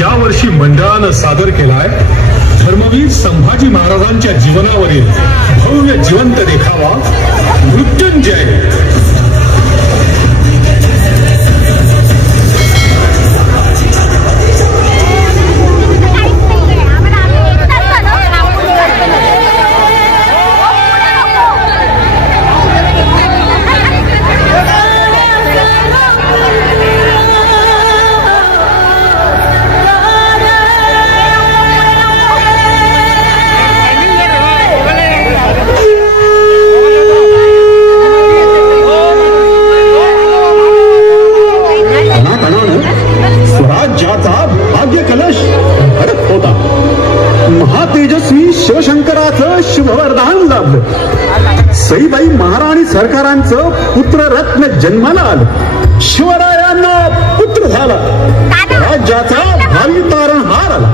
यावर्षी मंडळानं सादर केलाय धर्मवीर संभाजी महाराजांच्या जीवनावरील भव्य जिवंत देखावा मृत्युंजय. महातेजस्वी शिवशंकराचं शुभवरदान लाभलं. सईबाई महाराणी सरकारांचं पुत्ररत्न जन्माला आलं. शिवरायांना पुत्र झाला. राज्याचा भावी तारणहार आला.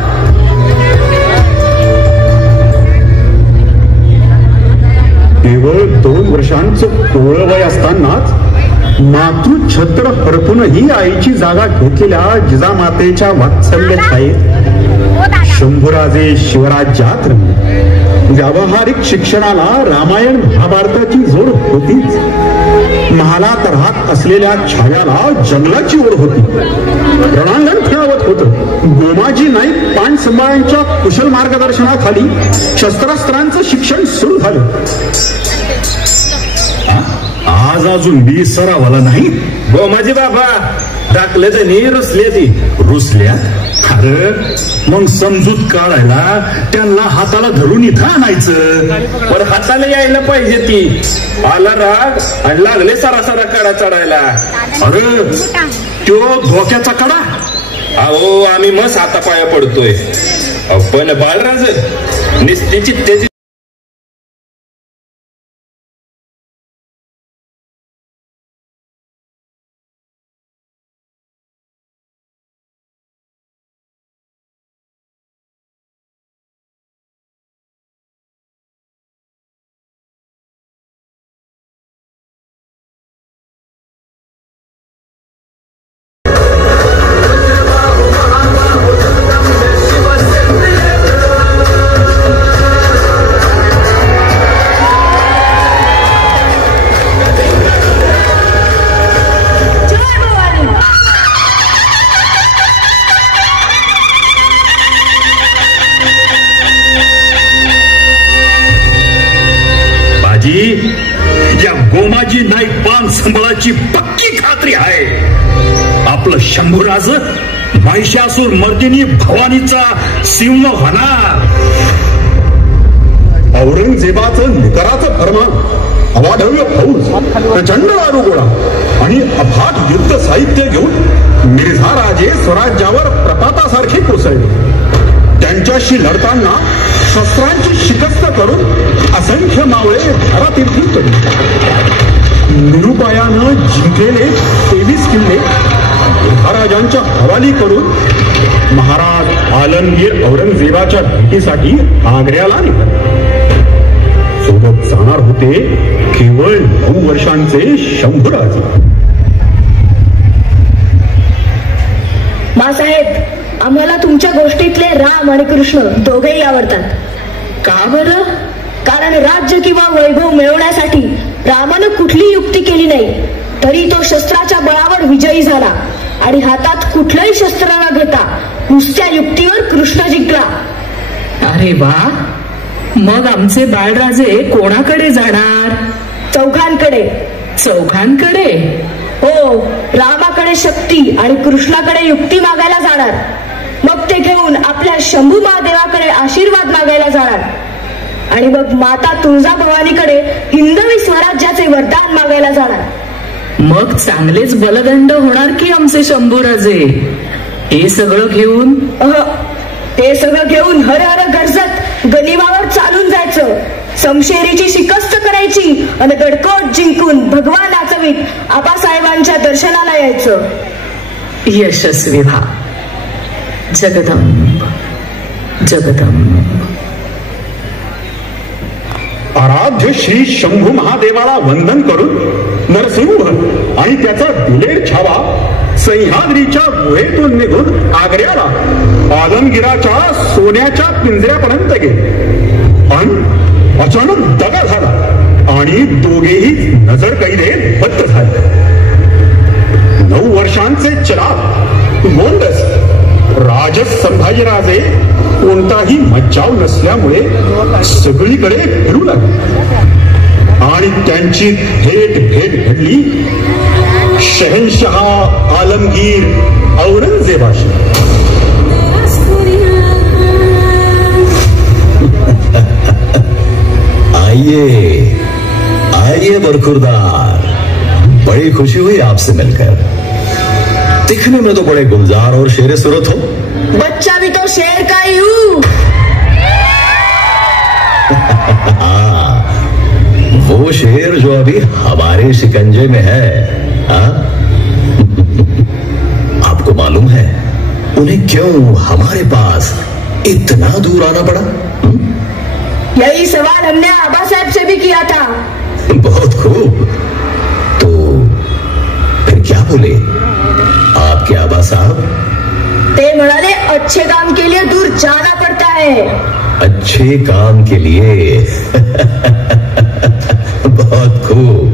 केवळ 2 वर्षांचं कोवळं वय असतानाच मातृछत्र हरपूनही आईची जागा घेतलेल्या जिजामातेच्या वात्सल्य छायेत शंभूराजे शिवराज्यात रमले. व्यावहारिक शिक्षणाला रामायण महाभारताची जोड होतीच. महालात राहत असलेल्या छायाला जंगलाची ओढ होती. रणांगण खेळावत होतं. गोमाजी नाईक पानसंभाळ्यांच्या कुशल मार्गदर्शनाखाली शस्त्रास्त्रांचं शिक्षण सुरू झालं. आज अजून बी सरावाला नाही. गोमाजी बाबा टाकले त्यांनी रुसले ती रुसल्या. अरे मग समजूत काढायला त्यांना हाताला धरून इथं आणायचं. पण हाताला यायला पाहिजे ती. आला राग आणि लागले सारासारा कडा चढायला. अरे तो धोक्याचा कडा. अहो आम्ही मस्त हातापाया पडतोय. पण बाळराज निस्तीची तेजी या गोमाजी नाईक पान संबळाची पक्की खात्री आहे. आपलं शंभूराज महिषासूर मर्दिनी भवानीचा सिंह होणार. औरंगजेबाचं निकराचं फर्मान, अवाढव्य फौज, प्रचंड दारुगोळा आणि अफाट युद्ध साहित्य घेऊन मिर्झा राजे स्वराज्यावर प्रतापासारखे कोसळले. त्यांच्याशी लढताना शस्त्रांची शिकस्त करून असंख्य मावळे धारातीर्थी पडले. निरुपायानं जिंकलेले 23 किल्ले महाराजांच्या हवाली करून महाराज आलमगीर औरंगजेबाच्या भेटीसाठी आग्र्याला निघाले. सोबत जाणार होते केवळ 9 वर्षांचे शंभूराजे. मासाहेब, आम्हाला तुमच्या गोष्टीतले राम आणि कृष्ण दोघेही आवडतात. का बरं? कारण राज्य किंवा वैभव मिळवण्यासाठी रामानं कुठली युक्ती केली नाही, तरी तो शस्त्राच्या बळावर विजयी झाला आणि हातात कुठलंही शस्त्र न घेता नुसत्या युक्तीवर कृष्ण जिंकला. अरे वा, मग आमचे बाळराजे कोणाकडे जाणार? चौघांकडे. चौघांकडे? हो, रामाकडे शक्ती आणि कृष्णाकडे युक्ती मागायला जाणार. मग ते घेऊन आपल्या शंभू महादेवाकडे आशीर्वाद मागायला जाणार आणि मग माता तुळजाभवानीकडे हिंदवी स्वराज्याचे वरदान मागायला जाणार. मग चांगलेच बलदंड होणार की आमचे शंभूराजे. हे सगळं घेऊन हे सगळं घेऊन हर हर गरजत गनिमावर चालून जायचं. समशेरीची शिकस्त करायची आणि गडकोट जिंकून भगवान नाचवीत आबासाहेबांच्या दर्शनाला यायचं. यशस्वी व्हा. जगदंब जगदंब. आराध्य श्री शंभू महादेवाला वंदन करून नरसिंह आणि त्याचा दिलेर छावा सह्याद्रीच्या गुहेतून निघून आग्र्याला आलमगिराच्या सोन्याच्या पिंजऱ्यापर्यंत गेले पण अचानक दगा झाला आणि दोघेही नजर कैदे बद्ध झाले. 9 वर्षांचे चिराग गोंडस राजस संभाजीराजे कोणताही मज्जाव नसल्यामुळे सगळीकडे फिरू लागले आणि त्यांची थेट भेट घडली शहनशहा आलमगीर औरंगजेबाशी. आइए बरखुरदार, बड़ी खुशी हुई आपसे मिलकर. दिखने में तो बड़े गुलजार और शेरे सूरत हो. बच्चा भी तो शेर का ही हूँ. वो शेर जो अभी हमारे शिकंजे में है. आपको मालूम है उन्हें क्यों हमारे पास इतना दूर आना पड़ा? यही सवाल हमने आबा साहब से भी किया था. बहुत खूब. तो फिर क्या बोले आपके आबा साहब? ते म्हणाले अच्छे काम के लिए दूर जाना पड़ता है. अच्छे काम के लिए. बहुत खूब.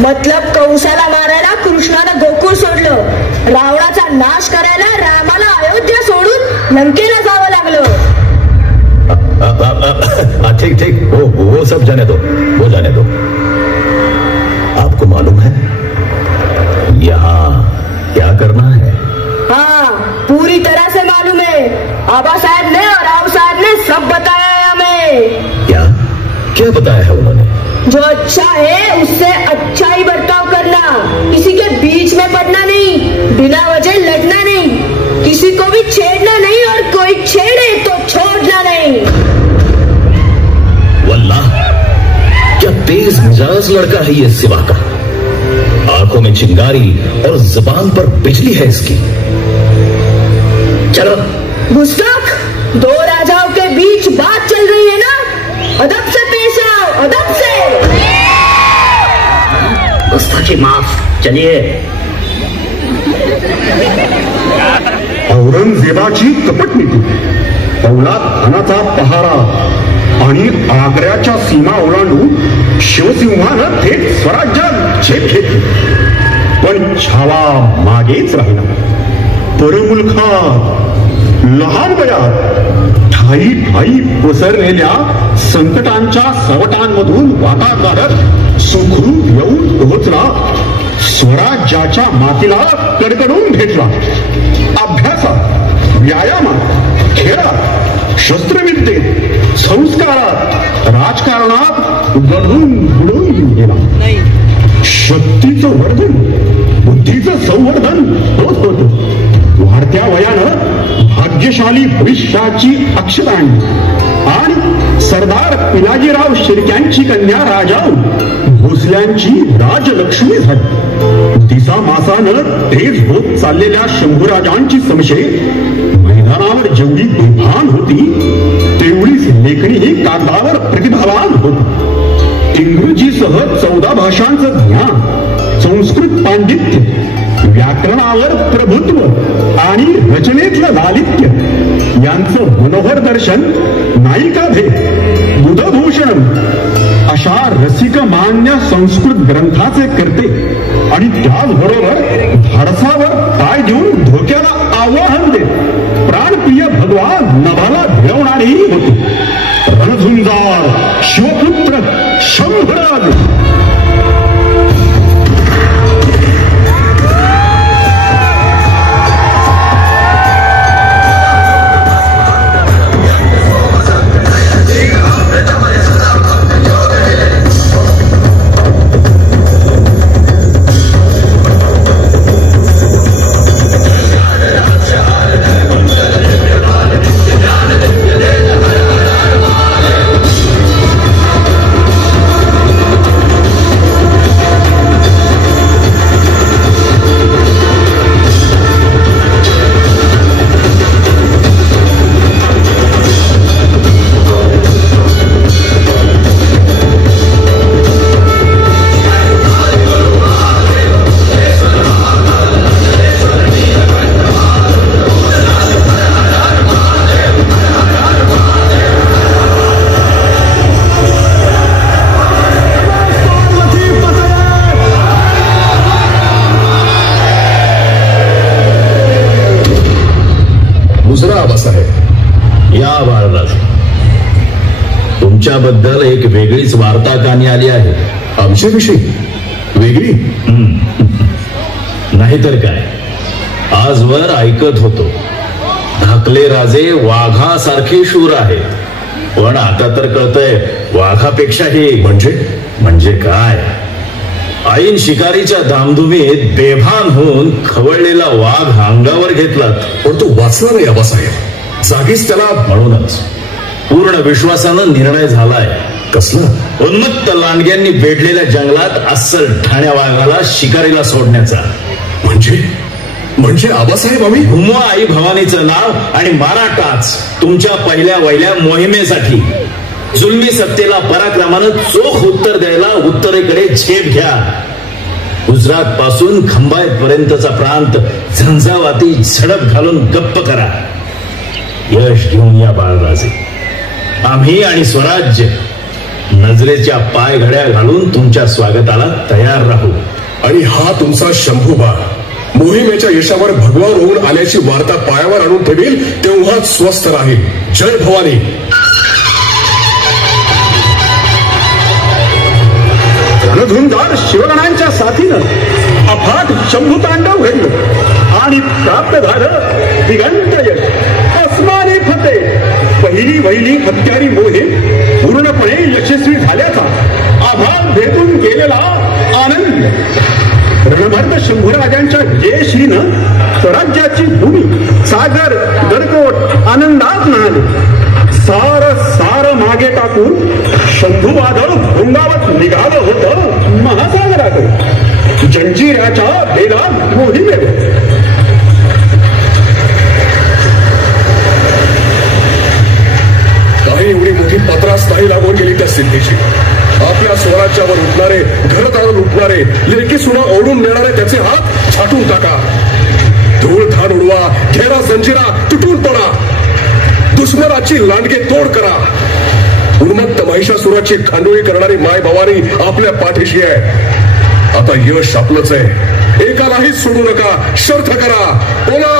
मतलब कंसाला मारायला कृष्णानं गोकुळ सोडलं, रावणाचा नाश करायला रामाला अयोध्या सोडून लंकेला जावं लागलं. ठीक ठीक, वो सब जाने दो, वो जाने दो. आपको मालूम है यहाँ क्या करना है? हाँ, पूरी तरह से मालूम है. आबा साहब ने और राव साहब ने सब बताया है हमें. क्या बताया है उन्होंने? जो अच्छा है उससे अच्छा ही बर्ताव करना, किसी के बीच में पड़ना नहीं, बिना वजह लड़ना नहीं, किसी को भी छेड़ना नहीं और कोई छेड़े तो छोड़ना नहीं. वल्लाह क्या तेज मिजाज लड़का है ये सिवा का. आंखों में चिंगारी और जुबान पर बिजली है इसकी. चलो गुस्ताख, 2 राजाओं के बीच बात चल रही है ना, अदब से पेश आओ, अदब से. गुस्ताखी माफ. चलिए. औरंगजेबाची कपट नीती, औलाद खानाचा पहारा आणि आग्र्याच्या सीमा ओलांडून शिवसिंहानं थेट स्वराज्यात झेप घेतली. पण छावा मागेच राहिला. परमुलखात लहान वयात ठाई ठाई पसरलेल्या संकटांच्या सवटांमधून वाटा काढत सुखरूप येऊन पोहोचला. स्वराज्याच्या मातीला कडकडून भेटला. अभ्यासात, व्यायामात, खेळात, शस्त्रविद्येत, संस्कारात, राजकारणात गढून बुडून गेला. शक्तीचं वर्धन, बुद्धीचं संवर्धन होत होतं. वाढत्या वयानं भाग्यशाली भविष्याची अक्षता आणली आणि सरदार पिलाजीराव शिर्क्यांची कन्या राजाऊ भोसल्यांची राजलक्ष्मी झाली. दिसा मासानं तेज होत चाललेल्या शंभूराजांची समशे मैदानावर जेवढी बेभान होती तेवढीच लेखणीही कागदावर प्रतिभावान होती. इंग्रजीसह 14 भाषांचं ज्ञान, संस्कृत पांडित्य, व्याकरणावर प्रभुत्व आणि रचनेतलं लालित्य यांचं मनोहर दर्शन नायिकाभेद, बुधभूषण अशा रसिक मान्य संस्कृत ग्रंथाचे करते आणि त्याचबरोबर धाडसावर पाय देऊन धोक्याला आवाहन देत प्राणप्रिय भगवान नभाला भिरवणारेही होते. रणझुंजार शिवपुत्र शंभराज. दुसरा आबासाहेब. या बाळराज, तुमच्याबद्दल एक वेगळीच वार्ता कानी आली आहे. आमच्याविषयी वेगळी? नाहीतर काय. आजवर ऐकत होतो धाकले राजे वाघासारखे शूर आहेत, पण आता तर कळतंय वाघापेक्षाही. म्हणजे काय, ऐन शिकारीच्या धामधुमीत बेभान होऊन खवळलेला वाघ अंगावर घेतलात. पण तो वाचला नाही आबासाहेब. जागीच त्याला. म्हणूनच पूर्ण विश्वासानं निर्णय झालाय. कसला? उन्मत्त लांडग्यांनी वेढलेल्या जंगलात अस्सल ठाण्या वाघाला शिकारीला सोडण्याचा. म्हणजे आबासाहेब आम्ही घुमवा आई भवानीचं नाव आणि मारा टाच तुमच्या पहिल्या वहिल्या मोहिमेसाठी. जुलमी सत्तेला पराक्रमानं चोख उत्तर द्यायला उत्तरेकडे झेप घ्या. गुजरात पासून खंबायत पर्यंतचा प्रांत झंझावाती झडप घालून गप्प करा. यश घेऊन या बाळराजे. आम्ही आणि स्वराज्य नजरेच्या पाय घड्या घालून तुमच्या स्वागताला तयार राहू. आणि हा तुमचा शंभूबा मोहिमेच्या यशावर भगवान होऊन आल्याची वार्ता पायावर आणून ठेवील तेव्हाच स्वस्थ राहील. जय भवानी. रणधुंदार शिवगणांच्या साथीनं अफाट शंभूतांडव घडलं आणि प्राप्त झालं दिगंत यश, अस्मानी फतेह. पहिली वहिली हत्यारी मोहीम पूर्णपणे यशस्वी झाल्याचा आभार भेटून गेलेला आनंद. रणभद्र शंभूराजांच्या विजयश्रीनं स्वराज्याची भूमी सागर गडकोट आनंदात न्हाले. सार मागे टाकून शंभूवादळ भोंगावत निघालं होतं महासागराकडे जंजिऱ्याच्या बेलात मोहिमेत. काही एवढी मोठी पत्रास नाही लागून गेली त्या सिद्धीची. आपल्या स्वराज्यावर उठणारे, घरदार लुटणारे, लेकी सुना ओढून नेणारे त्याचे हात छाटून टाका. धूळ धान उडवा, घेरा जंजिरा तुटून पडा. दुश्मनाची लांडगे तोड करा. उन्मत्त महिषासुराची खांडोळी करणारी माय भवानी आपल्या पाठीशी आहे. आता यश आपलंच आहे. एकालाही सोडू नका. शर्थ करा. बोला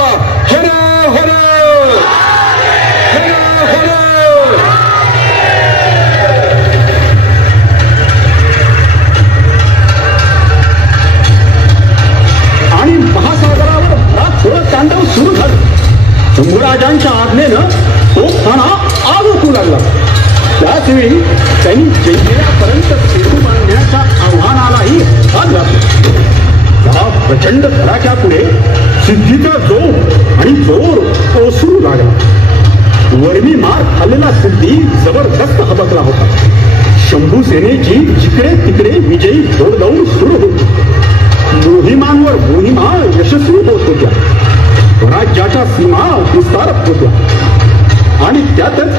हर हर हर हर. आणि महासागरावर भरात तांडव सुरू झालं. शंभूराजांच्या आज्ञेनं तोफखाना आग ओकू लागला. त्याचवेळी त्यांनी जंजिऱ्यापर्यंत सेतू बांधण्याच्या आव्हानालाही हात घातला. त्या प्रचंड धडाक्यापुढे सिद्धीचा जोर आणि जोर ओसरू लागला. वर्मी मार खाल्लेला सिद्धी जबरदस्त हबकला होता. शंभू सेनेची जिकडे तिकडे विजयी घोडदौड सुरू होती. मोहिमांवर मोहिमा यशस्वी होत होत्या. राज्याच्या सीमा विस्तारत होत्या. आणि त्यातच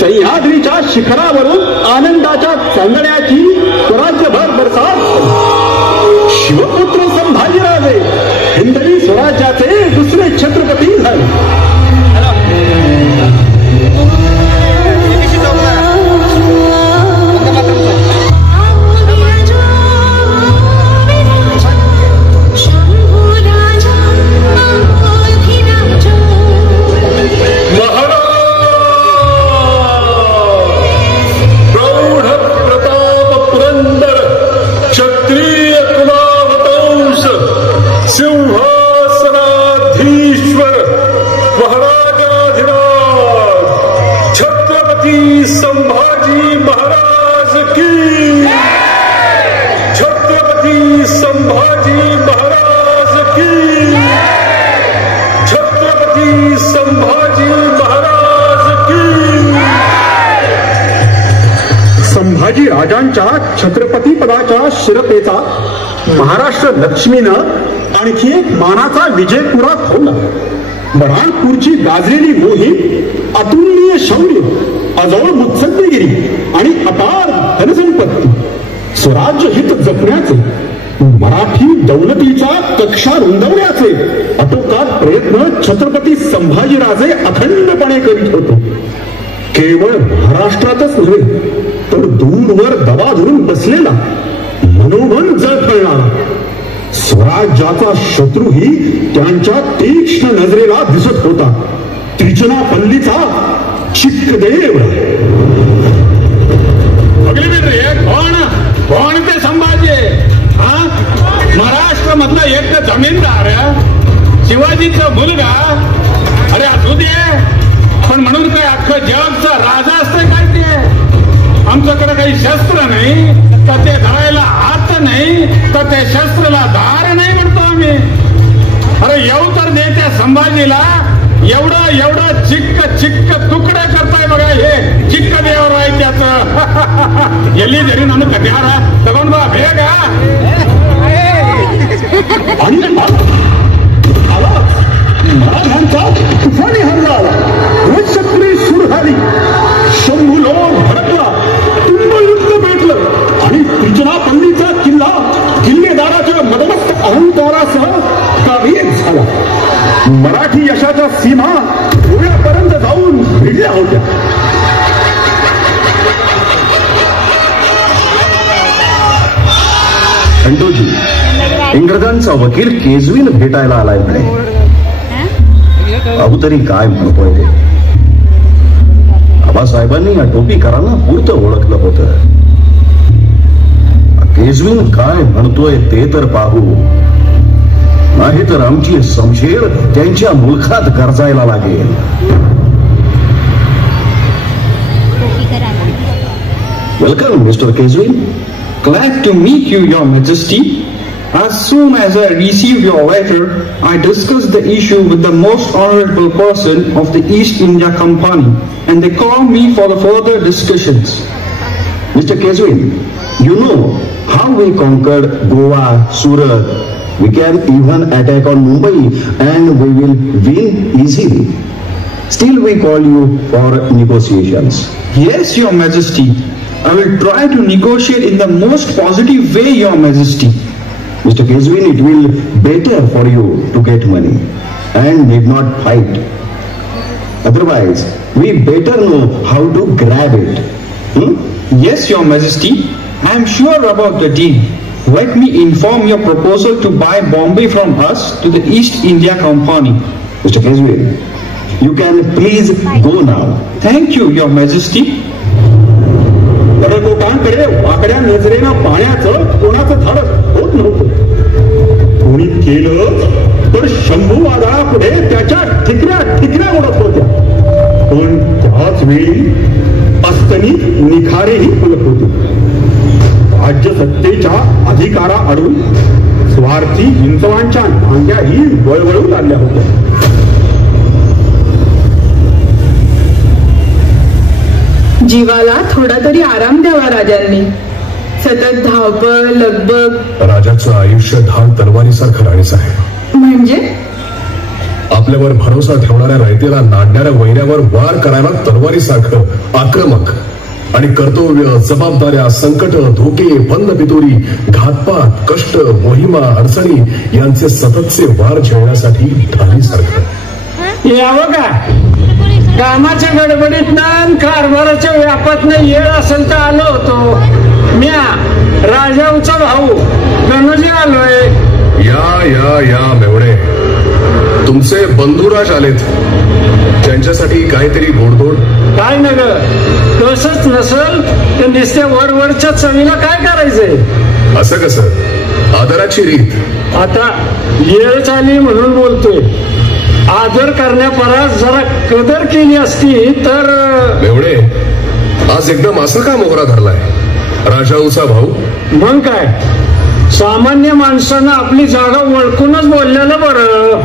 सह्याद्रीच्या शिखरावरून आनंदाच्या चांदण्याची स्वराज्यभर बरसात झाली. शिवपुत्र संभाजीराजे हिंदवी स्वराज्याचे दुसरे छत्रपती झाले. संभाजी राजांच्या छत्रपती पदाच्या शिरपेचा महाराष्ट्र लक्ष्मीनं आणखी एक मानाचा विजय पुरा ठेवला. बऱ्हाणपूरची गाजलेली मोहीम, अतुलनीय शौर्य, अजोड मुत्सद्देगिरी आणि अपार धनसंपत्ती, स्वराज्य हित जपण्याचे, मराठी दौलतीच्या कक्षा रुंदवण्याचे आटोकाट प्रयत्न छत्रपती संभाजीराजे अखंडपणे करीत होते. केवळ महाराष्ट्रातच नव्हे तर दूरवर दबा धरून बसलेला, मनोमन जळफळणारा स्वराज्याचा शत्रूही त्यांच्या तीक्ष्ण नजरेला दिसत होता. त्रिचनापल्लीचा चिक्कदेव. कोण ते संभाजी? महाराष्ट्र मधला एक जमीनदार शिवाजीचा मुलगा. अरे असू दे, पण म्हणून काय अख्खं जगचा राजा असतंय काय ते? आमच्याकडे काही शस्त्र नाही तर ते धरायला हात नाही तर ते शस्त्राला धार नाही म्हणतो आम्ही. अरे येऊ तर दे त्या संभाजीला. एवढं चिक्क तुकडे करताय बघा हे चिक्क देवर आहे त्याच. एಲ್ಲಿ जरी ನಾನು ಕಟ್ಯಾರ ತಗೊಂಡ್ ಬಾ ಬೇಗ. तुफानी हल्ला आला. रथचक्री सुरू झाली. शंभूलो भडकला. तुंब युद्ध पेटलं आणि त्रिचनापल्लीचा किल्ला किल्लेदाराच्या मदमस्त अहंकारासह काबीज झाला. मराठी यशाच्या सीमा डोळ्यापर्यंत जाऊन भिडल्या होत्या. खंडोजी इंग्रजांचा वकील केजवीन भेटायला आलाय म्हणे. अहो तरी काय म्हणतोय ते? आबासाहेबांनी या टोपीकरांना पूर्त ओळखलं होतं. केजवीन काय म्हणतोय ते तर पाहू, नाही तर आमची समशेर त्यांच्या मुलखात गरजायला लागेल. वेलकम मिस्टर केजवीन. Glad to meet you, Your Majesty. As soon as I received your letter, I discussed the issue with the most honorable person of the East India Company, and they called me for the further discussions. Mr. Keswin, you know how we conquered Goa, Surat. We can even attack on Mumbai and we will win easily. Still we call you for negotiations. Yes, Your Majesty. I will try to negotiate in the most positive way, Your Majesty. Mr. Keswin, it will better for you to get money and need not fight. Otherwise, we better know how to grab it. Yes, Your Majesty. I am sure about the deal. Let me inform your proposal to buy Bombay from us to the East India Company. Mr. Keswin, you can please go now. Thank you, Your Majesty. परकोटांकडे वाकड्या नजरेनं पाण्याचं कोणाचं धाडस होत नव्हतं. कोणी केलं तर शंभू वादळापुढे त्याच्या ठिकऱ्या उडत होत्या. पण त्याच वेळी अस्तनिक निखारेही फुलत होते. राज्यसत्तेच्या अधिकाराआडून स्वार्थी हिंदवांच्या नांग्याही वळवळू लागल्या होत्या. जीवाला थोडा तरी आराम द्यावा राजांनी. सतत धावपळ लगबग. राजाचं आयुष्य धार तलवारीसारखं राणीच आहे. म्हणजे आपल्यावर भरोसा ठेवणाऱ्या रयतेला नाडणाऱ्या वैऱ्यावर वार करायला तलवारीसारखं आक्रमक आणि कर्तव्य, जबाबदाऱ्या, संकट, धोके, बंद पितोरी, घातपात, कष्ट, मोहिमा, अडचणी यांचे सततचे वार झेलण्यासाठी ढालीसारखं. यावं का कामाच्या गडबडीतनं कारभाराच्या व्यापातनं येळ असेल तर आलो होतो. म्या राजाऊचा भाऊ गणोजी आलोय. या मेवणे, तुमचे बंधुराज आलेत. त्यांच्यासाठी काहीतरी गोडधोड. काय न ग, तसंच नसल तर नुसत्या वरवरच्या चवीला काय करायचंय? असं कसं? आदराची रीत. आता येळ चाली म्हणून बोलतोय. आदर करण्यापरास जरा कदर केली असती तर. मेवणे, आज एकदम असं का मोहरा धरलाय? राजाऊचा भाऊ. मग काय, सामान्य माणसानं आपली जागा ओळखूनच बोललेलं बरं.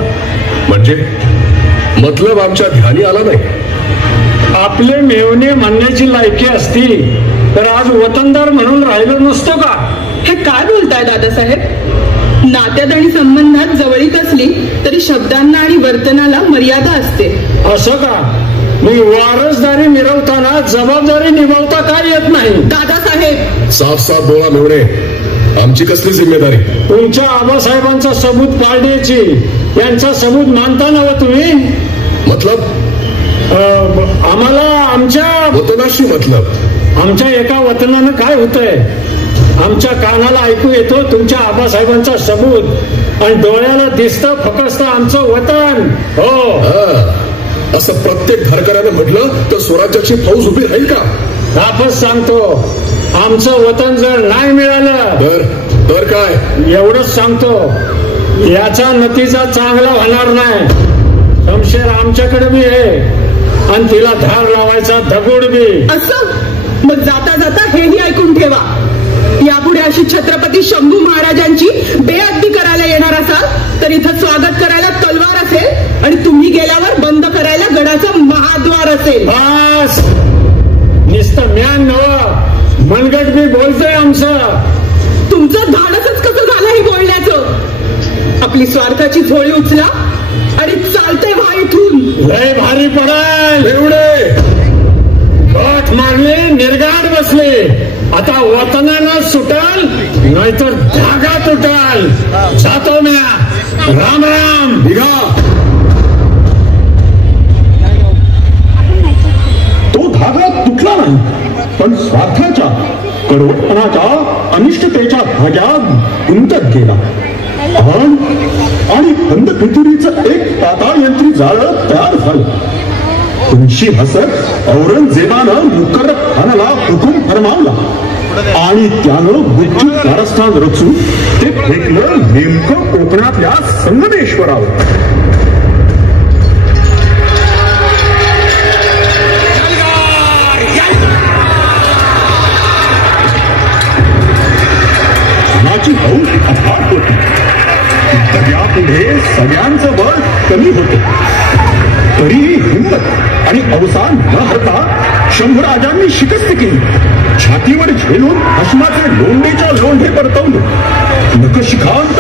म्हणजे मतलब आमच्या ध्यानी आला नाही. आपले मेवणे म्हणण्याची लायकी असती तर आज वतनदार म्हणून राहिलो नसतो का? हे काय बोलताय दादासाहेब? नात्यात आणि संबंधात जवळीक असली तरी शब्दांना आणि वर्तनाला मर्यादा असते. असं का? मी वारसदारी मिरवताना जबाबदारी निभावता काय येत नाही? दादासाहेब साफ बोला मेवणे, आमची कसली जिम्मेदारी? तुमच्या आबासाहेबांचा सबूत पाळण्याची. यांचा सबूत मानता नव्हे तुम्ही? मतलब आम्हाला आमच्या वतनाशी मतलब. आमच्या एका वतनानं काय होतंय? आमच्या कानाला ऐकू येतो तुमच्या आबासाहेबांचा सबूत आणि डोळ्याला दिसतं फक्त आमचं वतन. हो, असं प्रत्येक धारकऱ्याने म्हटलं तर स्वराज्याची फौज उभी राहील का? वापस सांगतो, आमचं वतन जर नाही मिळालं तर काय? एवढंच सांगतो, याचा नतीजा चांगला होणार नाही. शमशेर आमच्याकडे बी आहे आणि तिला धार लावायचा दगड बी. असं मग जाता जाता हेही ऐकून ठेवा, यापुढे अशी छत्रपती शंभू महाराजांची बेअदबी करायला येणार असाल तर इथं स्वागत करायला तलवार असेल आणि तुम्ही गेल्यावर बंद करायला गडाचा महाद्वार असेल. बस, नुसतं म्यान नव मनगट बी बोलतोय आमचं. तुमचं धाडसच कसं झालं हे बोलण्याचं? आपली स्वार्थाची झोळी उचला आणि चालते व्हा इथून. लय भारी पडाल एवढे गाठ मारले, निर्गाड बसले. आता वतनानं सुटाल नाहीतर धागा तुटाल. जातो म्या. राम राम. निघा. तो धागा तुटला नाही, पण स्वार्थाच्या, कडवटपणाच्या, अनिष्टतेच्या धाग्यात गुंतत गेला आणि बंद पृथ्वीचं एक पाताळ यंत्री जाळं तयार झालं. तुमची हसत औरंगजेबानं मुकर्रब खानाला हुकूम फरमावला आणि त्यानं गुप्त कारस्थान रचून ते फेकलं नेमकं कोकणातल्या संगमेश्वरावर. खानाची हौस अफाट होती. दर्यापुढे सगळ्यांचं बळ कमी होतं. तरीही हिंमत आणि अवसान न हरता शंभूराजांनी शिकस्त केली. छातीवर झेलून हसमाचे लोंढेच्या लोंढे परतवले. नखशिखांत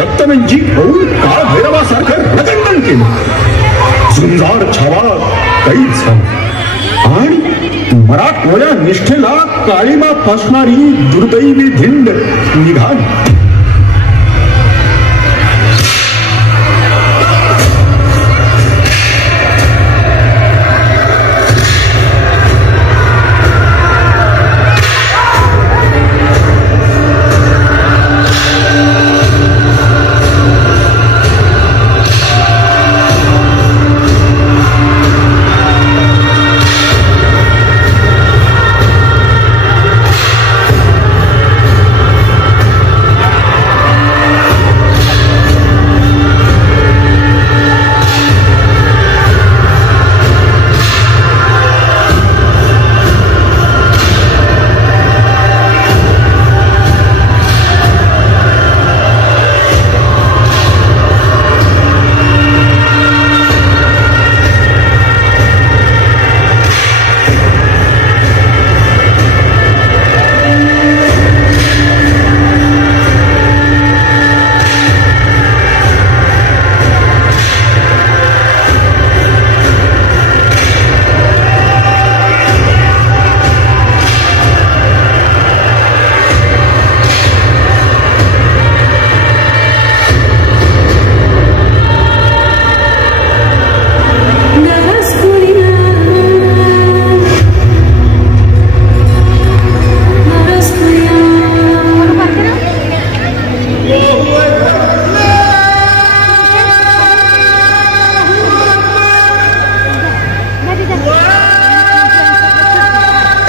रक्तमंजित होऊन काळ भैरवासारखं रगंडन केलं. झुंजार छावा कैद झाला आणि मराठमोळ्या निष्ठेला काळीमा फासणारी दुर्दैवी धिंड निघाली.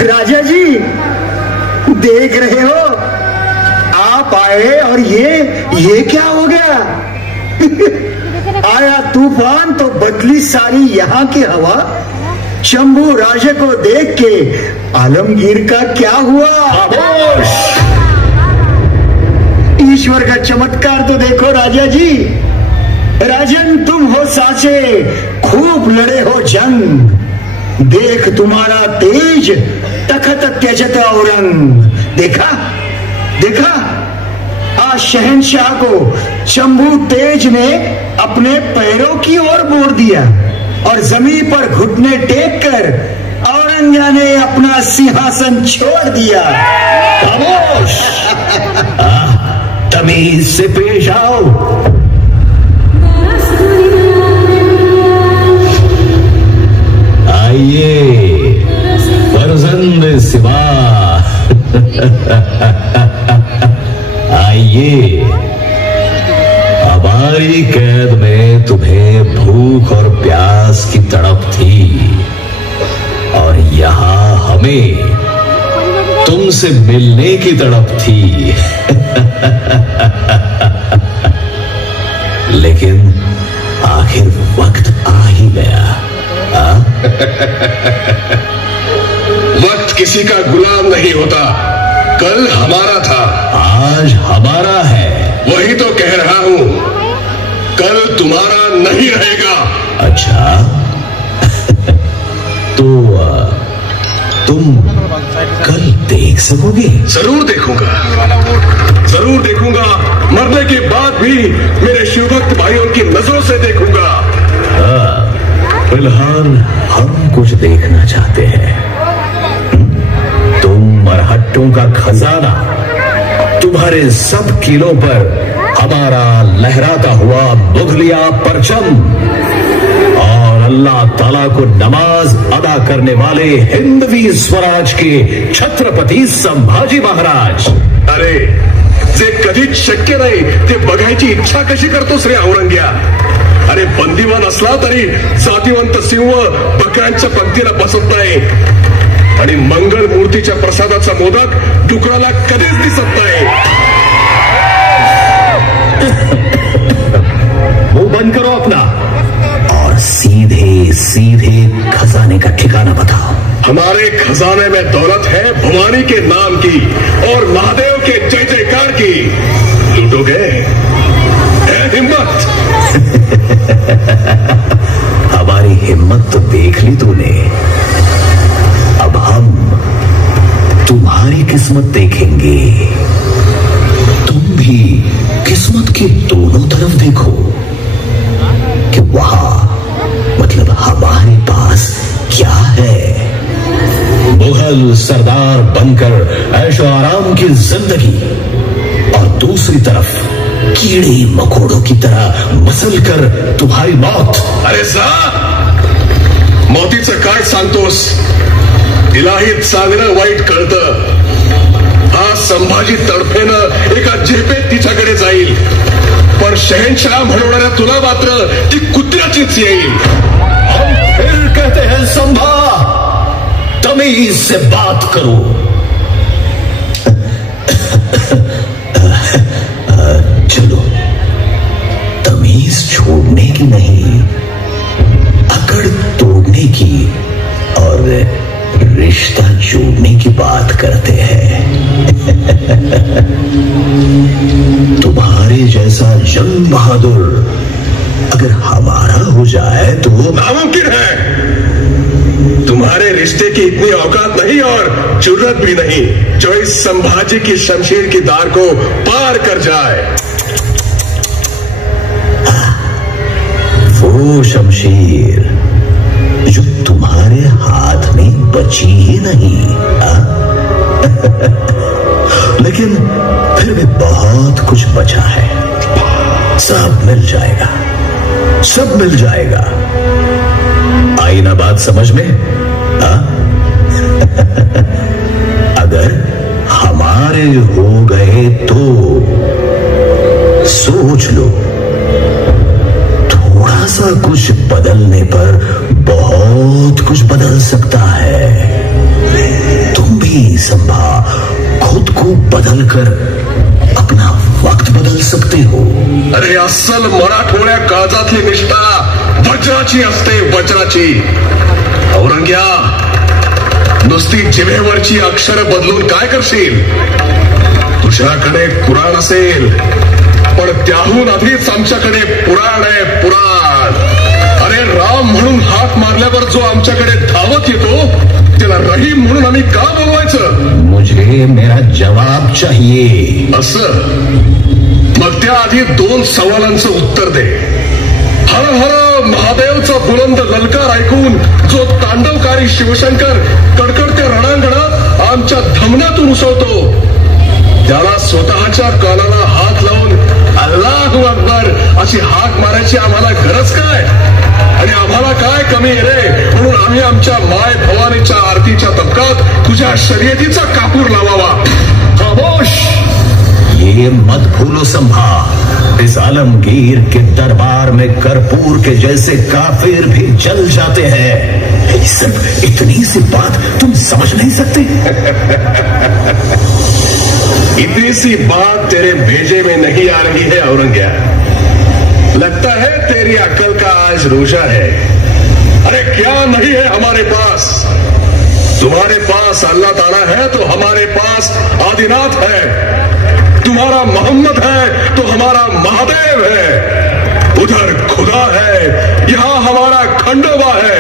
राजा जी देख रहे हो, आप आए और ये क्या हो गया? आया तूफान तो बदली सारी यहाँ की हवा। शंभू राजे को देख के आलमगीर का क्या हुआ? ईश्वर का चमत्कार तो देखो राजा जी। राजन तुम हो साचे, खूब लड़े हो जंग, देख तुम्हारा तेज तखत त्यजत औरंग। देखा देखा, आज शहंशाह को शंभू तेज ने अपने पैरों की ओर मोड़ दिया और जमीन पर घुटने टेक कर औरंगा ने अपना सिंहासन छोड़ दिया। खामोश, तमीज से पेश आओ। आइए फर्जंद सिवा, आइए, हमारी कैद में तुम्हें भूल भूख और प्यास की तड़प थी, और यहाँ हमें तुमसे मिलने की तड़प थी। लेकिन आखिर वक्त आ ही गया। वक्त किसी का गुलाम नहीं होता। कल हमारा था, आज हमारा है। वही तो कह रहा हूं, कल तुम्हारा नहीं रहेगा। अच्छा, तो तुम कल देख सकोगे? जरूर देखूंगा, जरूर देखूंगा। मरने के बाद भी मेरे शिवभक्त भाइयों की नजरों से देखूंगा। फिलहाल हम कुछ देखना चाहते हैं। तुम मरहट्टों का खजाना, तुम्हारे सब किलों पर हमारा लहराता हुआ मुगलिया परचम, और अल्लाह ताला को नमाज अदा करने वाले हिंदवी स्वराज के छत्रपती संभाजी महाराज। अरे, जे कधीच शक्य नाही ते बघायची इच्छा कशी करतोस रे औरंग्या? अरे, बंदिवान असला तरी जातीवंत सिंह बकऱ्यांच्या पंक्तीला बसत नाही, आणि मंगल मूर्तीच्या प्रसादाचा मोदक डुकराला कधीच दिसत नाही। मुंह बंद करो अपना और सीधे सीधे खजाने का ठिकाना बताओ। हमारे खजाने में दौलत है भवानी के नाम की और महादेव के जय जयकार की। लूटोगे? है हिम्मत? हमारी हिम्मत तो देख ली तूने, अब हम तुम्हारी किस्मत देखेंगे। तुम भी किस्मत के दोनों तरफ देखो कि वहां मतलब हमारे पास क्या है। मुगल सरदार बनकर ऐशो आराम की जिंदगी, और दूसरी तरफ कीड़े मकोड़ों की तरह मसल कर तुम्हारी मौत। अरे मौतीचं काय सांगतोस? तिलाही चांगलं वाईट कळतं। हा संभाजी तडफेनं एका झेपेत तिच्याकडे जाईल, पण शहनशाह म्हणवणाऱ्या तुला मात्र ती कुत्र्याचीच येईल। हम फिर कहते हैं संभा, तमीज से बात करो। चलो, तमीज छोड़ने की नहीं, अकड़ तोड़ने की और रिश्ता जोड़ने की बात करते हैं। तुम्हारे जैसा जंग बहादुर अगर हमारा हो जाए तो नामुमकिन है। तुम्हारे रिश्ते की इतनी औकात नहीं और जुर्रत भी नहीं जो इस संभाजी की शमशीर की धार को पार कर जाए। वो शमशीर जो तुम्हारे हाथ में बची ही नहीं। लेकिन फिर भी बहुत कुछ बचा है। सब मिल जाएगा, सब मिल जाएगा। आई ना बात समझ में? अगर हमारे हो गए तो सोच लो, थोड़ा सा कुछ बदलने पर बहुत कुछ बदल सकता है। तुम भी संभा खुद को बदल कर अपना वक्त बदल सकते हो। अरे, अस्सल मराठवाड्या काळजातली निष्ठा वज्राची असते, वज्राची। औरंग्या, नुसती जिभेवरची अक्षर बदलून काय करशील? तुझ्याकडे कुराण असेल, पण त्याहून आधीच आमच्याकडे पुराण आहे, पुराण। अरे, राम म्हणून हाक मारल्यावर जो आमच्याकडे धावत येतो त्याला रहीम म्हणून आम्ही का बोलवायचं? मुझे मेरा जवाब चाहिए। असं? मग त्याआधी 2 सवालांचं उत्तर दे। हर हर महादेवचा बुलंद ललकार ऐकून जो तांडवकारी शिवशंकर कडकडत्या रणांगणात आमच्या धमन्यातून उसळतो, त्याला स्वतःच्या कानाला हात लावून अल्लाहू अकबर अशी हाक मारायची आम्हाला गरज काय? आणि आम्हाला काय कमी आहे रे म्हणून आम्ही आमच्या माय भवानीच्या आरतीच्या तबकात तुझ्या शर्यतीचा कापूर लावावा? खामोश, ये मत भूलो संभा, इस आलमगीर के दरबार में कर्पूर के जैसे काफिर भी जल जाते हैं। सिर्फ इतनी सी बात तुम समझ नहीं सकते? इतनी सी बात तेरे भेजे में नहीं आ रही है औरंगजेब। लगता है तेरी अक्ल का आज रोजा है। अरे क्या नहीं है हमारे पास? तुम्हारे पास अल्लाह ताला है तो हमारे पास आदिनाथ है। तुम्हारा मोहम्मद है तो हमारा महादेव है। उधर खुदा है, यहां हमारा खंडोबा है।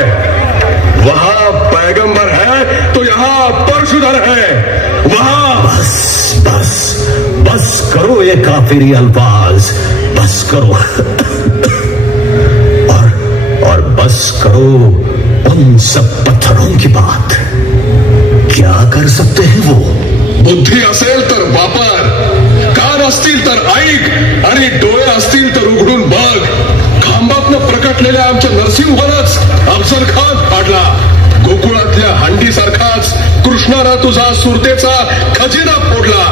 वहां पैगंबर है तो यहां परशुधर है। वहां बस करो ये काफिरी अल्फाज, बस करो। और बस करो उन सब पत्थरों की बात। क्या कर सकते हैं वो? बुद्धी असेल तर वापर, कान असतील तर ऐक आणि डोळे असतील तर उघडून बघ. खांबातनं प्रकटलेल्या आमच्या नरसिंहानंच अफजल खान पाडला. गोकुळातल्या हंडीसारखाच कृष्णानं तुझा सुरतेचा खजिना फोडला.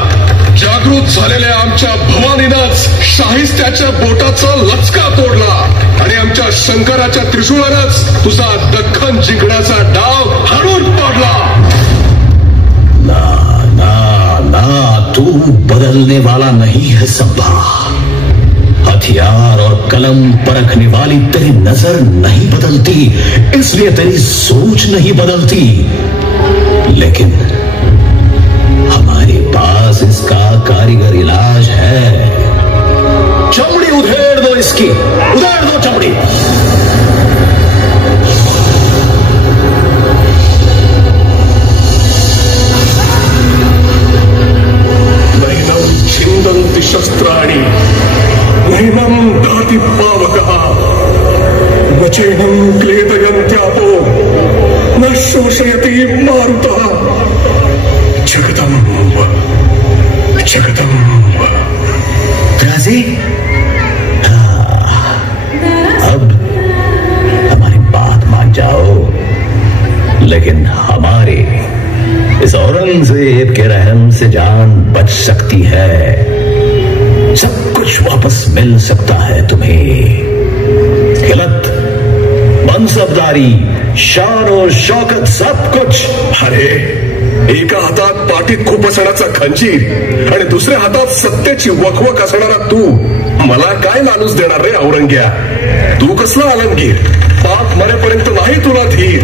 जागृत झालेल्या आमच्या भवानीनंच शाहिस्त्याच्या बोटाचा लचका तोडला आणि आमच्या शंकराच्या त्रिशूळानंच तुझा दख्खन जिंकण्याचा डाव हाणून पाडला. ना, तू बदलने वाला नहीं है संभा। हथियार और कलम परखने वाली तेरी नजर नहीं बदलती, इसलिए तेरी सोच नहीं बदलती। लेकिन हमारे पास इसका कारीगर इलाज है। चमड़ी उधेड़ दो इसकी, उधेड़ दो चमड़ी। छिंदन्ति शस्त्राणि नैनं दहति पावकः न चैनं क्लेदयन्त्यापो न शोषयति मारुतः। जगदम्ब जगदम्ब। राजी, अब हमारी बात मान जाओ। लेकिन हमारे इस औरंगजेब के रहम से जान बच सकती है। सब कुछ वापस मिल सकता है तुम्हें। गलत मनसबदारी, शान और शौकत, सब कुछ। अरे एका हातात पाठीत खूप असणारा खंजीर आणि दुसऱ्या हातात सत्तेची वखवक असणारा तू मला काय लालूच देणार रे औरंग्या? तू कसला आलमगीर? पाप मरेपर्यंत नाही तुला धीर.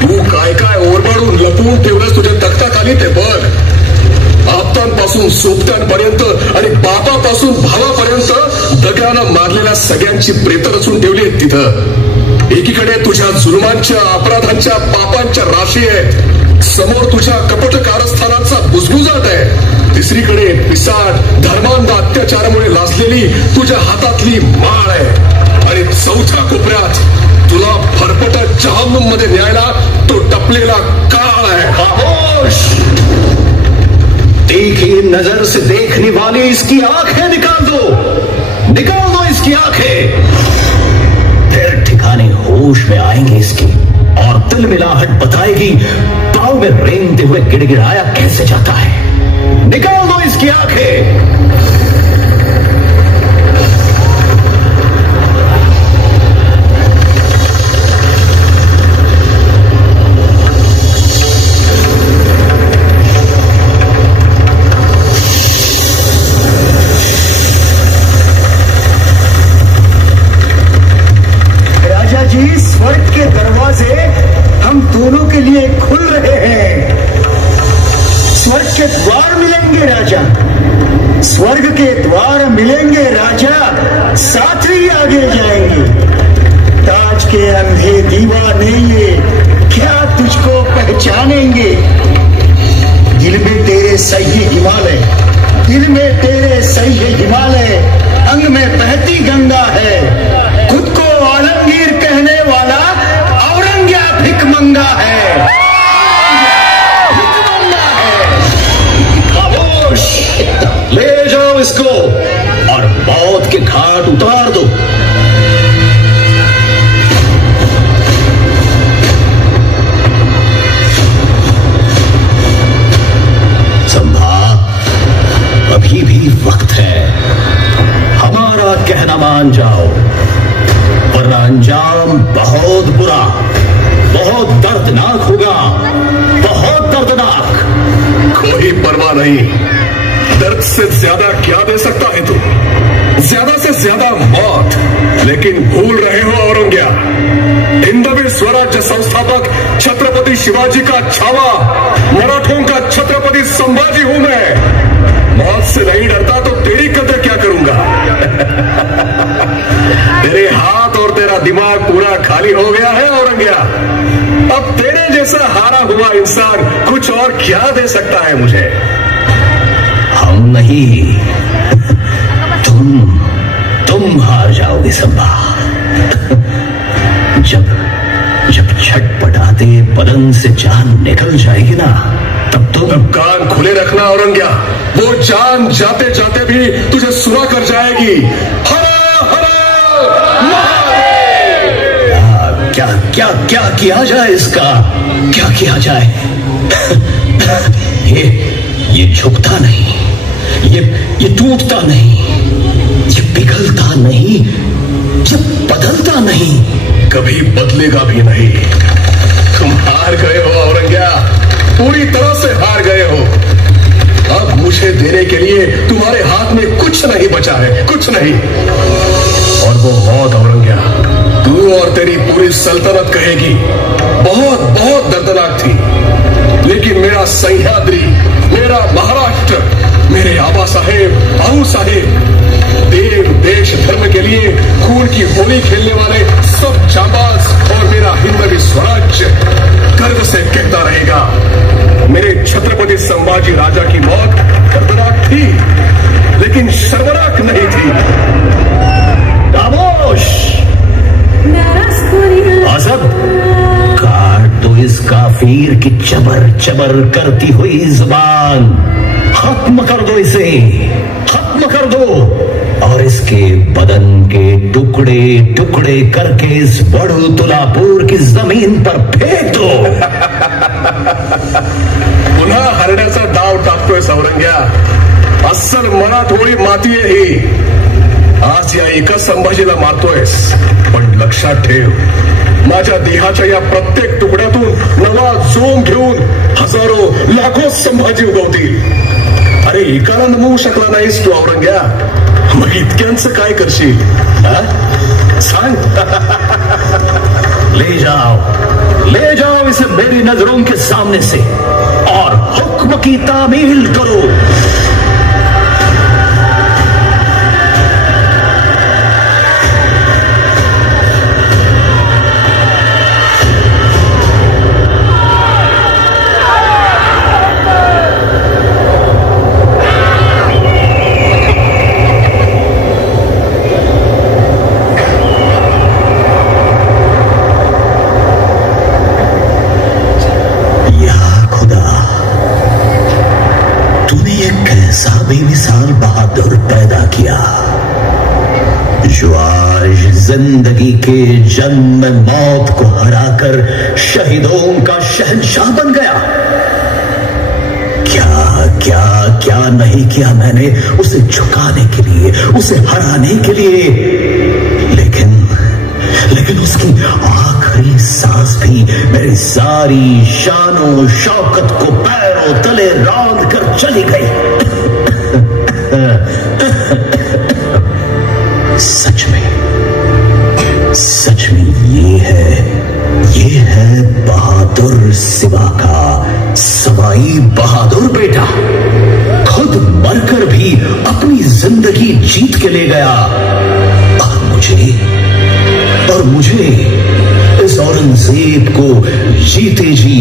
तू काय काय ओरबाडून लपवून ठेवलंस तुझ्या तख्ताखाली ते बघ. आप्तांपासून सोबत्यांपर्यंत आणि बापापासून भावापर्यंत दगडानं मारलेल्या सगळ्यांची प्रेत रचून ठेवली आहेत तिथं. एकीकडे तुझ्या जुलमांच्या, अपराधांच्या, पापांच्या राशी आहेत. समोर तुझ्या कपट कारस्थानाचा बुजबुजाट आहे. तिसरीकडे पिसाट, धर्मांध अत्याचारामुळे लाजलेली तुझ्या हातातली माळ आहे. आणि चौथ्या कोपऱ्यात तुला फरफटत जहन्नुम मध्ये न्यायला तो टपलेला काळ आहे. खामोश. तीखी नजर से देखने वाली इसकी आंखें निकाल दो इसकी आंखें। फिर ठिकाने होश में आएंगे इसकी, और तिलमिलाहट बताएगी पांव में रेंगते हुए गिड़गिड़ाया कैसे जाता है। निकाल दो इसकी आंखें। स्वर्ग के दरवाजे हम दोनों के लिए खुल रहे हैं। स्वर्ग के द्वार मिलेंगे राजा, स्वर्ग के द्वार मिलेंगे राजा, साथ ही आगे जाएंगे। ताज के अंधे दीवाने ये क्या तुझको पहचानेंगे? दिल में तेरे सही हिमालय, दिल में तेरे सही हिमालय, अंग में बहती गंगा है। खुद को आलमगीर कहने वाला औरंग्या भिकमंगा है। खामोश। ले जाओ इसको और मौत के घाट उतार दो। संभा, अभी भी वक्त अंजाम बहुत बुरा, बहुत दर्दनाक होगा, बहुत दर्दनाक। कोई परवाह नहीं, दर्द से ज्यादा क्या दे सकता है तू? ज्यादा से ज्यादा मौत। लेकिन भूल रहे हो औरंग्या, हिंदवी स्वराज्य संस्थापक छत्रपति शिवाजी का छावा, मराठों का छत्रपति संभाजी हूं मैं। मौत से नहीं डरता तो तेरी कदर क्या करूंगा? तेरे हाथ और तेरा दिमाग पूरा खाली हो गया है औरंग्या। अब तेरे जैसा हारा हुआ इंसान कुछ और क्या दे सकता है मुझे? हम नहीं, तुम हार जाओगे संभा। जब छटपटाते बदन से जान निकल जाएगी ना, तब तुम कान खुले रखना औरंग्या, वो जान जाते जाते भी तुझे सुना कर जाएगी। हरा हरा क्या क्या क्या किया जाए इसका? क्या किया जाए? ये झुकता नहीं, ये टूटता नहीं, ये पिघलता नहीं, ये बदलता नहीं, कभी बदलेगा भी नहीं। तुम हार गए हो औरंग्या, पूरी तरह से हार गए हो। अब मुझे देने के लिए तुम्हारे हाथ में कुछ नहीं बचा है, कुछ नहीं। और वो मौत औरंग्या, तू और तेरी पूरी सल्तनत कहेगी बहुत बहुत दर्दनाक थी। लेकिन मेरा सह्याद्री, मेरा महाराष्ट्र, मेरे आबा साहेब, आहू साहेब, देव देश धर्म के लिए खून की होली खेलने वाले सब जाबाज और मेरा हिंदवी स्वराज्य गर्व से कहता रहेगा, मेरे छत्रपति संभाजी राजा की मौत दर्दनाक थी, लेकिन शर्मनाक नहीं थी। खामोश! आजब, काट दो इस काफिर की चबर चबर करती हुई जुबान। खत्म कर दो इसे, खत्म कर दो, और इसके बदन के टुकड़े टुकड़े करके इस बड़ू तुलापुर की जमीन पर फेंक दो। पुन्हा हरण्याचा डाव टाकतोय औरंग्या। अस्सल मराठोळी माती आहे ही। आज या एका संभाजीला मारतोयस, पण लक्षात ठेव, माझ्या देहाच्या या प्रत्येक तुकड्यातून नवा जोम घेऊन हजारो लाखो संभाजी उगवतील। अरे एकाला नमवू शकला नाहीस तू औरंग्या, मग इतक्यांचं काय करशील? सांग। ले जाओ इसे मेरी नजरों के सामने से और हुक्म की तामील करो। बेमिसाल बहादुर पैदा किया, जो आज जिंदगी के जंग में मौत को हराकर शहीदों का शहंशाह बन गया। क्या क्या क्या नहीं किया मैंने उसे झुकाने के लिए, उसे हराने के लिए, लेकिन उसकी आखिरी सांस भी मेरी सारी शानो शौकत को पैरों तले रौंद कर चली गई। सच में ये है बहादुर सिवा का सवाई बहादुर बेटा। खुद मरकर भी अपनी जिंदगी जीत के ले गया, और मुझे इस औरंगजेब को जीते जी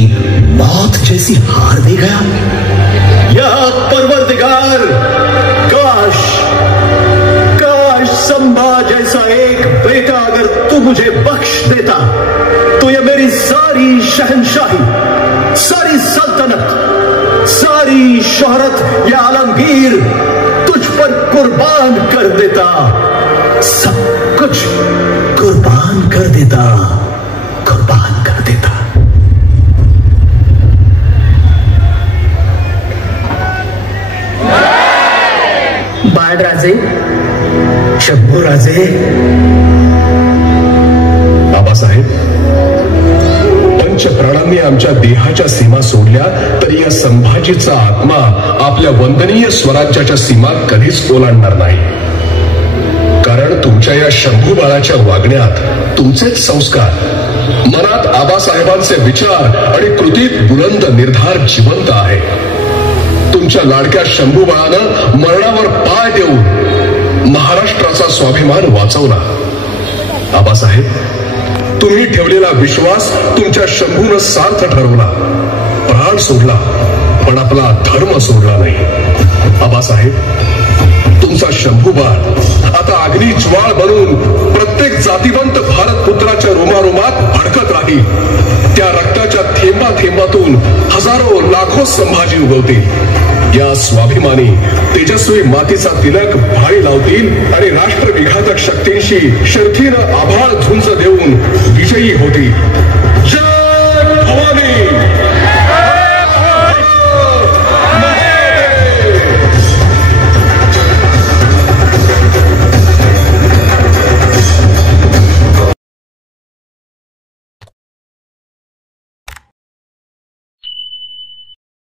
मौत जैसी हार दे गया। या परवरदिगार, काश संभा जैसा एक बेटा अगर तू मुझे बख्श देता तो ये मेरी सारी शहंशाही, सारी सल्तनत, सारी शोहरत या आलमगीर तुझ पर कुर्बान कर देता, सब कुछ कुर्बान कर देता, कुर्बान कर देता। बाळराजे, शंभूराजे, शस्त्रांनी आमच्या देहाच्या सीमा सोडल्या तरी या संभाजीचा आत्मा आपल्या वंदनीय स्वराज्याच्या सीमा कधीच ओलांडणार नाही. कारण तुमच्या या शंभू बाळाच्या वागण्यात तुमचेच संस्कार, मनात आबासाहेबांचे विचार आणि कृतीत बुलंद निर्धार जिवंत आहे. तुमच्या लाडक्या शंभू बाळानं मरणावर पाय देऊन महाराष्ट्राचा स्वाभिमान वाचवला. आबासाहेब, तुम्ही ठेवलेला विश्वास तुमच्या शंभूनं सार्थ ठरवला. प्राण सोडला पण आपला धर्म सोडला नाही. आबासाहेब, तुमचा शंभू बाळ आता अग्नी ज्वाळ बनून प्रत्येक जातिवंत भारत पुत्राच्या रोमारोमात भडकत राहील. त्या रक्ताच्या थेंबा थेंबातून हजारो लाखो संभाजी उगवतील. या स्वाभिमानी तेजस्वी मातीचा तिलक भाळी लावतील आणि राष्ट्र विघातक शक्तींशी शर्थीनं आभाळ झुंज देऊन विजयी होतील.